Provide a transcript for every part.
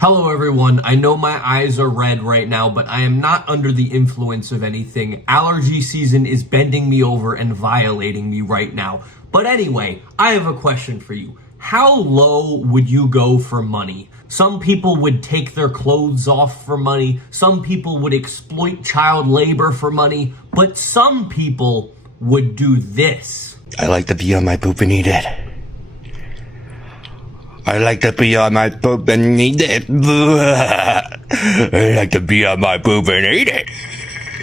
Hello everyone, I know my eyes are red right now, but I am not under the influence of anything. Allergy season is bending me over and violating me right now. But anyway, I have a question for you. How low would you go for money? Some people would take their clothes off for money. Some people would exploit child labor for money. But some people would do this. I like to be on my poop and eat it. I like to be on my poop and eat it. I like to be on my poop and eat it.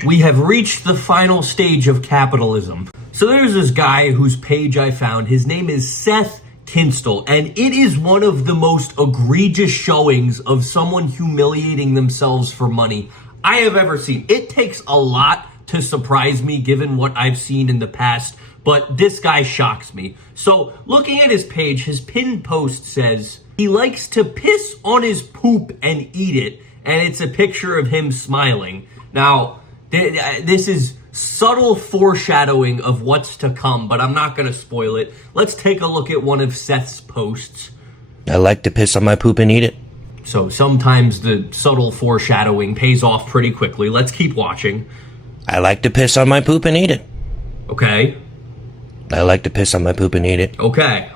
We have reached the final stage of capitalism. So there's this guy whose page I found. His name is Seth Kinstall, and it is one of the most egregious showings of someone humiliating themselves for money I have ever seen. It takes a lot to surprise me given what I've seen in the past, but this guy shocks me. So looking at his page, his pinned post says he likes to piss on his poop and eat it, and it's a picture of him smiling. Now, this is subtle foreshadowing of what's to come, but I'm not going to spoil it. Let's take a look at one of Seth's posts. I like to piss on my poop and eat it. So sometimes the subtle foreshadowing pays off pretty quickly. Let's keep watching. I like to piss on my poop and eat it. Okay. I like to piss on my poop and eat it. Okay.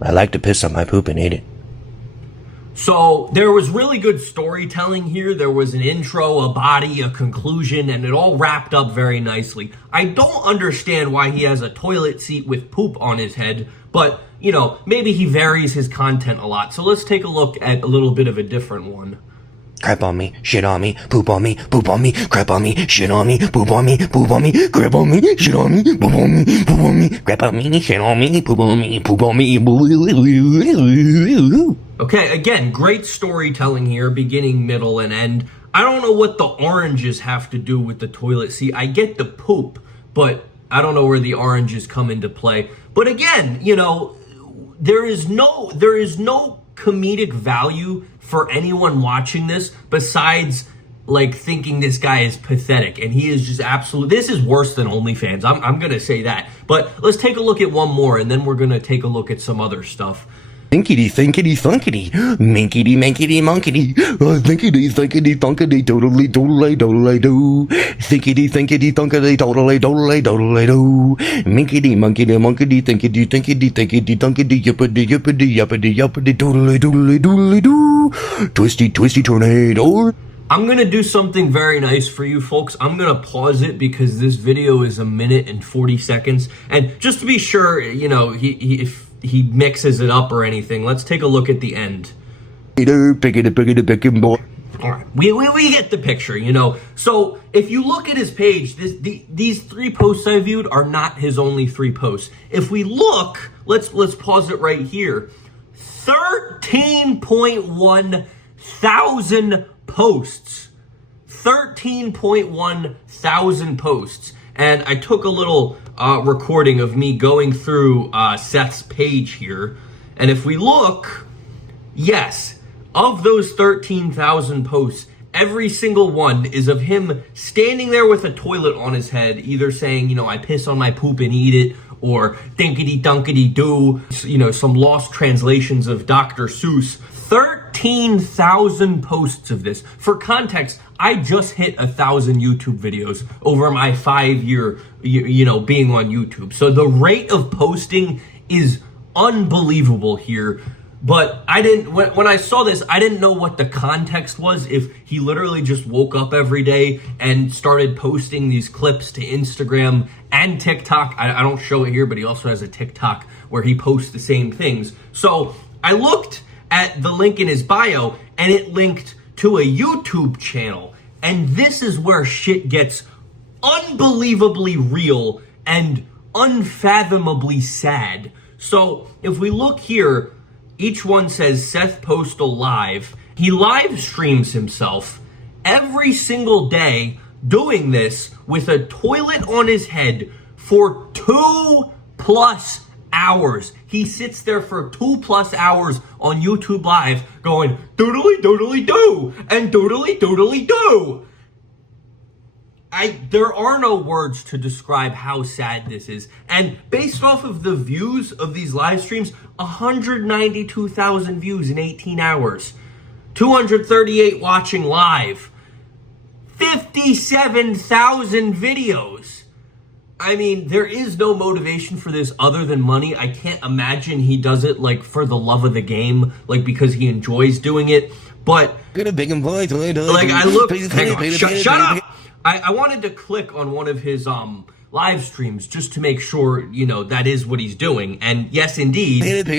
I like to piss on my poop and eat it. So there was really good storytelling here. There was an intro, a body, a conclusion, and it all wrapped up very nicely. I don't understand why he has a toilet seat with poop on his head, but, you know, maybe he varies his content a lot. So let's take a look at a little bit of a different one. Crap on me, shit on me, poop on me, crap on me, shit on me, poop on me, crap on me, shit on me, poop on me, crap on me, shit on me, poop on me, poop on me. Okay, again, great storytelling here, beginning, middle, and end. I don't know what the oranges have to do with the toilet seat. I get the poop, but I don't know where the oranges come into play. But again, you know, there is no comedic value for anyone watching this besides like thinking this guy is pathetic, and he is just absolutely, this is worse than OnlyFans. I'm gonna say that. But let's take a look at one more, and then we're gonna take a look at some other stuff. Thinkity, thinkity, thunkity, minkity, mankity, monkity, thinkity, thinkity, thunkity, totally, totally, totally, do. Thinkity, thinkity, thunkity, totally, totally, totally, do. Minkity, monkity, monkity, thinkity, thinkity, thinkity, thunkity, yuppity, yuppity, yuppity, yuppity, totally, totally, totally, do. Twisty, twisty tornado. I'm gonna do something very nice for you folks. I'm gonna pause it because this video is 1 minute and 40 seconds. And just to be sure, you know, if he mixes it up or anything, let's take a look at the end. All right, we get the picture, you know. So if you look at his page, these 3 posts I viewed are not his only 3 posts. If we look, let's pause it right here. 13.1 thousand posts. 13.1 thousand posts. And I took a little recording of me going through Seth's page here. And if we look, yes, of those 13,000 posts, every single one is of him standing there with a toilet on his head, either saying, you know, I piss on my poop and eat it, or dinkity dunkity doo, you know, some lost translations of Dr. Seuss. 13,000 posts of this. For context, I just hit 1,000 YouTube videos over my 5-year, you know, being on YouTube. So the rate of posting is unbelievable here. But I didn't, when I saw this, I didn't know what the context was. If he literally just woke up every day and started posting these clips to Instagram and TikTok. I don't show it here, but he also has a TikTok where he posts the same things. So I looked at the link in his bio, and it linked to a YouTube channel. And this is where shit gets unbelievably real and unfathomably sad. So if we look here, each one says Seth Postal Live. He live streams himself every single day doing this with a toilet on his head for 2+ hours. He sits there for 2+ hours on YouTube Live going doodly doodly doo and doodly doodly doo. there are no words to describe how sad this is. And based off of the views of these live streams, 192,000 views in 18 hours, 238 watching live, 57,000 videos. I mean, there is no motivation for this other than money. I can't imagine he does it like for the love of the game, like because he enjoys doing it. But like I look, shut up. I wanted to click on one of his live streams just to make sure, you know, that is what he's doing. And yes, indeed. Oh yeah,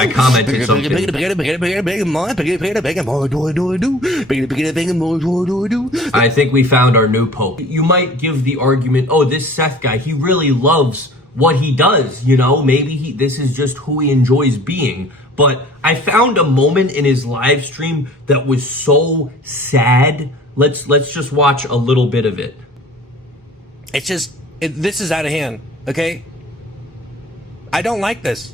I commented something. I think we found our new pope. You might give the argument, oh, this Seth guy, he really loves what he does, you know, maybe this is just who he enjoys being. But I found a moment in his live stream that was so sad. Let's just watch a little bit of it. It's just, this is out of hand, okay? I don't like this.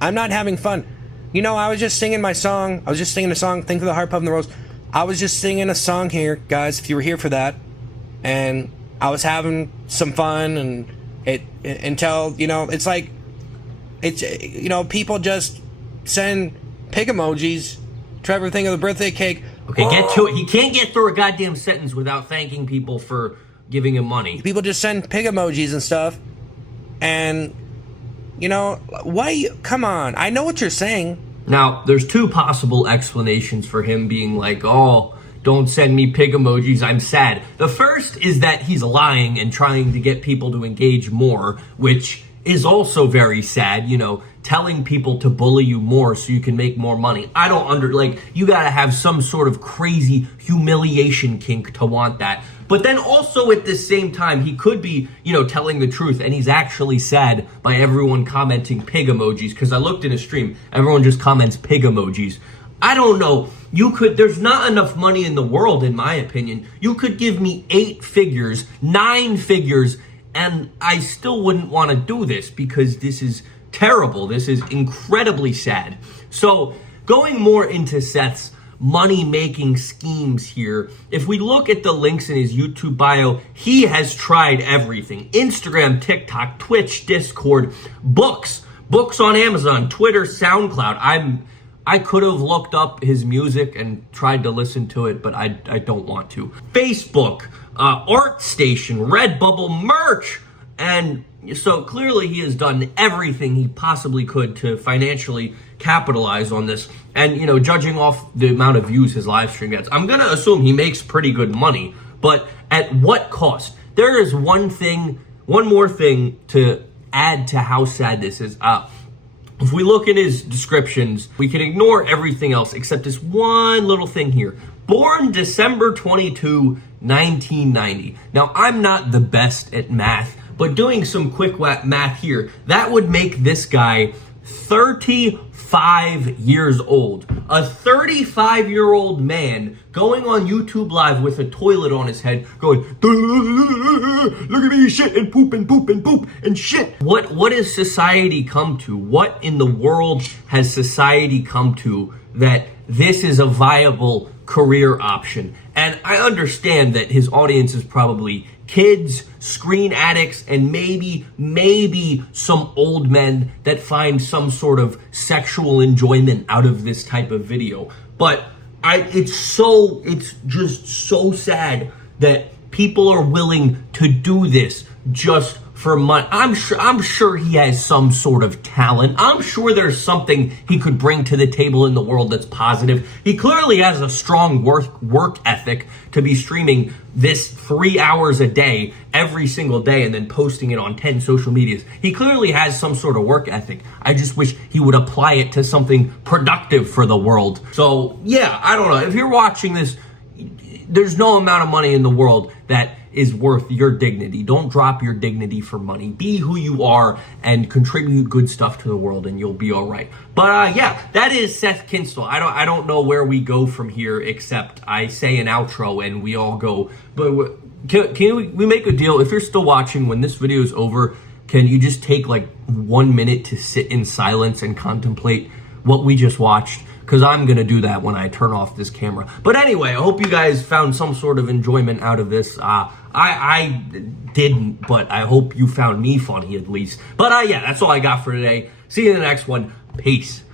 I'm not having fun. You know, I was just singing my song. I was just singing a song, Think of the Heart, Puff and the Rose. I was just singing a song here, guys, if you were here for that. And I was having some fun, and until, you know, it's like, it's, you know, people just send pig emojis. Trevor, think of the birthday cake. Okay, get to it. He can't get through a goddamn sentence without thanking people for giving him money. People just send pig emojis and stuff. And, you know, why? Come on. I know what you're saying. Now, there's two possible explanations for him being like, oh, don't send me pig emojis, I'm sad. The first is that he's lying and trying to get people to engage more, which is also very sad, you know, telling people to bully you more so you can make more money. I don't you gotta have some sort of crazy humiliation kink to want that. But then also at the same time, he could be, you know, telling the truth, and he's actually sad by everyone commenting pig emojis, because I looked in his stream, everyone just comments pig emojis. I don't know. There's not enough money in the world, in my opinion. You could give me 8 figures, 9 figures, and I still wouldn't want to do this because this is terrible. This is incredibly sad. So going more into Seth's money-making schemes here, if we look at the links in his YouTube bio, he has tried everything. Instagram, TikTok, Twitch, Discord, books on Amazon, Twitter, SoundCloud. I could have looked up his music and tried to listen to it, but I don't want to. Facebook, ArtStation, Redbubble, merch. And so clearly he has done everything he possibly could to financially capitalize on this. And, you know, judging off the amount of views his live stream gets, I'm going to assume he makes pretty good money. But at what cost? There is one more thing to add to how sad this is. If we look at his descriptions, we can ignore everything else except this one little thing here. Born December 22, 1990. Now, I'm not the best at math, but doing some quick math here, that would make this guy 35 years old. A 35-year-old man going on YouTube Live with a toilet on his head going, look at me, shit, and poop, and poop, and poop, and shit. What has society come to? What in the world has society come to that this is a viable career option? And I understand that his audience is probably kids, screen addicts, and maybe some old men that find some sort of sexual enjoyment out of this type of video. But it's just so sad that people are willing to do this just for money. I'm sure he has some sort of talent. I'm sure there's something he could bring to the table in the world that's positive. He clearly has a strong work ethic to be streaming this 3 hours a day every single day and then posting it on 10 social medias. He clearly has some sort of work ethic. I just wish he would apply it to something productive for the world. So yeah, I don't know. If you're watching this, there's no amount of money in the world that is worth your dignity. Don't drop your dignity for money. Be who you are and contribute good stuff to the world, and you'll be all right. But yeah, that is Seth Kinstle. I don't know where we go from here, except I say an outro and we all go. But can we make a deal? If you're still watching when this video is over, can you just take like 1 minute to sit in silence and contemplate what we just watched, because I'm going to do that when I turn off this camera. But anyway, I hope you guys found some sort of enjoyment out of this. I didn't, but I hope you found me funny at least. But yeah, that's all I got for today. See you in the next one. Peace.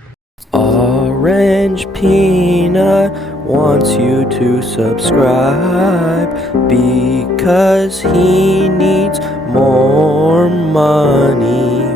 Orange Peanut wants you to subscribe because he needs more money.